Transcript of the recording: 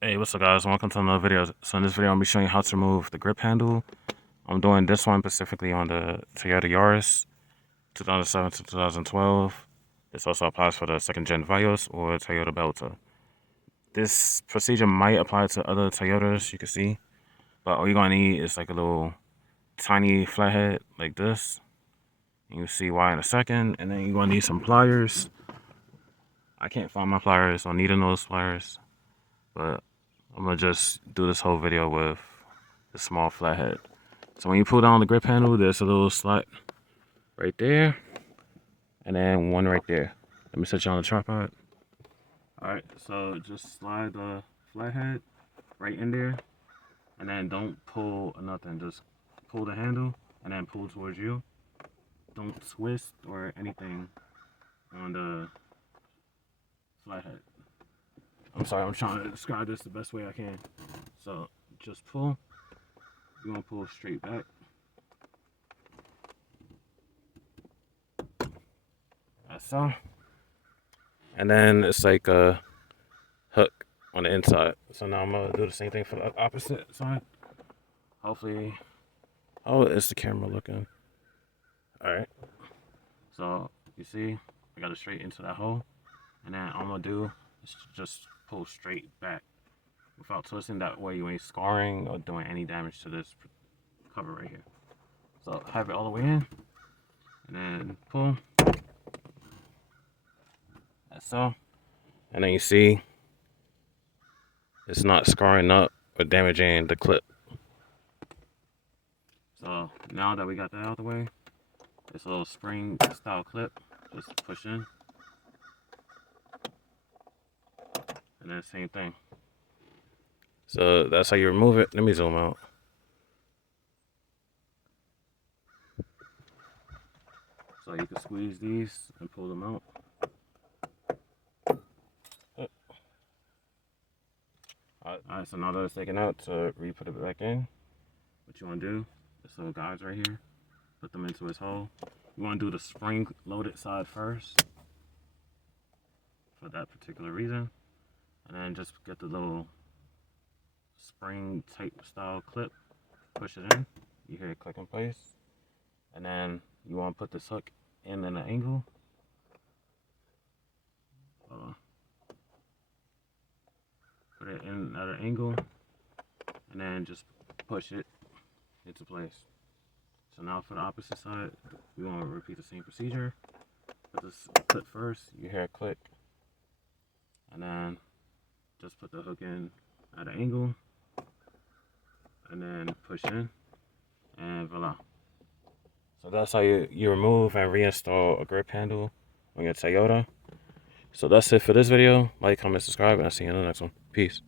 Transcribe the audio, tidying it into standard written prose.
Hey, what's up guys? Welcome to another video. So in this video, I'm gonna be showing you how to remove the grip handle. I'm doing this one specifically on the Toyota Yaris 2007 to 2012. This also applies for the second gen Vios or Toyota Belta. This procedure might apply to other Toyotas, you can see, but all you're gonna need is like a little tiny flathead like this. You'll see why in a second, and then you're gonna need some pliers. I can't find my pliers, so I'm needing those pliers, but I'm gonna just do this whole video with the small flathead. So when you pull down the grip handle, there's a little slot right there, and then one right there. Let me set you on the tripod. Alright, so just slide the flathead right in there, and then don't pull nothing, just pull the handle and then pull towards you. Don't twist or anything on the flathead. I'm sorry, I'm trying to describe this the best way I can. So just pull. You're gonna pull straight back. That's so. And then it's like a hook on the inside. So now I'm gonna do the same thing for the opposite side. Hopefully, how is the camera looking? All right. So you see, I got it straight into that hole, and then all I'm gonna do is just pull straight back without twisting. That way you ain't scarring or doing any damage to this cover right here. So have it all the way in, and then pull. That's so. And then you see it's not scarring up or damaging the clip. So now that we got that out of the way, this little spring style clip, just push in. And then same thing. So that's how you remove it. Let me zoom out. So you can squeeze these and pull them out. Alright, so now that it's taken out, to re-put it back in, what you want to do, this little guys right here, put them into his hole. You want to do the spring loaded side first for that particular reason, and then just get the little spring type style clip, push it in, you hear it click in place, and then you want to put this hook in an angle. Put it in at an angle, and then just push it into place. So now for the opposite side, we want to repeat the same procedure. Put this clip first, you hear it click, and then just put the hook in at an angle, and then push in, and voila. So that's how you remove and reinstall a grip handle on your Toyota. So that's it for this video. Like, comment, subscribe, and I'll see you in the next one. Peace.